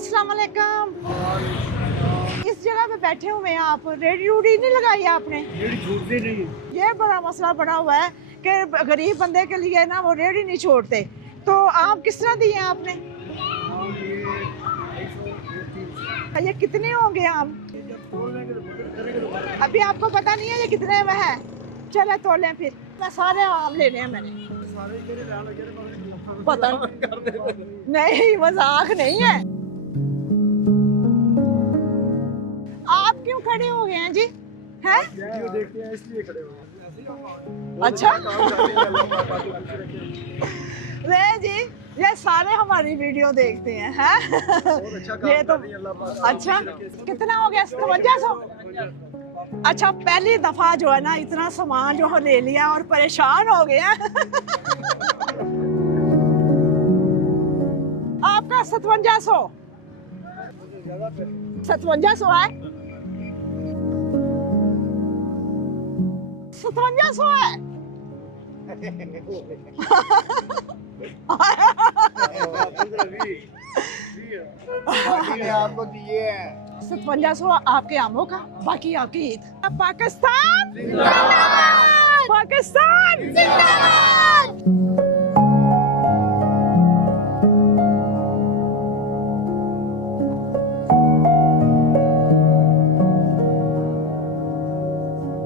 अस्सलाम वालेकुम। इस जगह पे बैठे हुए हैं आप, रेडी नहीं लगाई आपने? छूटती नहीं। ये बड़ा मसला बना हुआ है कि गरीब बंदे के लिए ना वो रेडी नहीं छोड़ते। तो आप किस तरह दिए आपने? ये कितने होंगे आम? अभी आपको पता नहीं है ये कितने में है? चले तोलें फिर। मैं सारे आम लेने हैं मैंने। पता नहीं, मजाक नहीं है। आप क्यों खड़े हो गए हैं जी? हैं? वीडियो देखते हैं इसलिए खड़े हो गए। अच्छा नहीं जी, ये सारे हमारी वीडियो देखते हैं, हैं? ये तो अच्छा कितना हो गया? 5700। अच्छा पहली दफा जो है ना इतना सामान जो है ले लिया और परेशान हो गया। आपका 5700 5700 है? 5700 है? आपको दिए हैं 5700 आपके आमों का, बाकी आपकी ईद। पाकिस्तान जिंदाबाद! पाकिस्तान जिंदाबाद!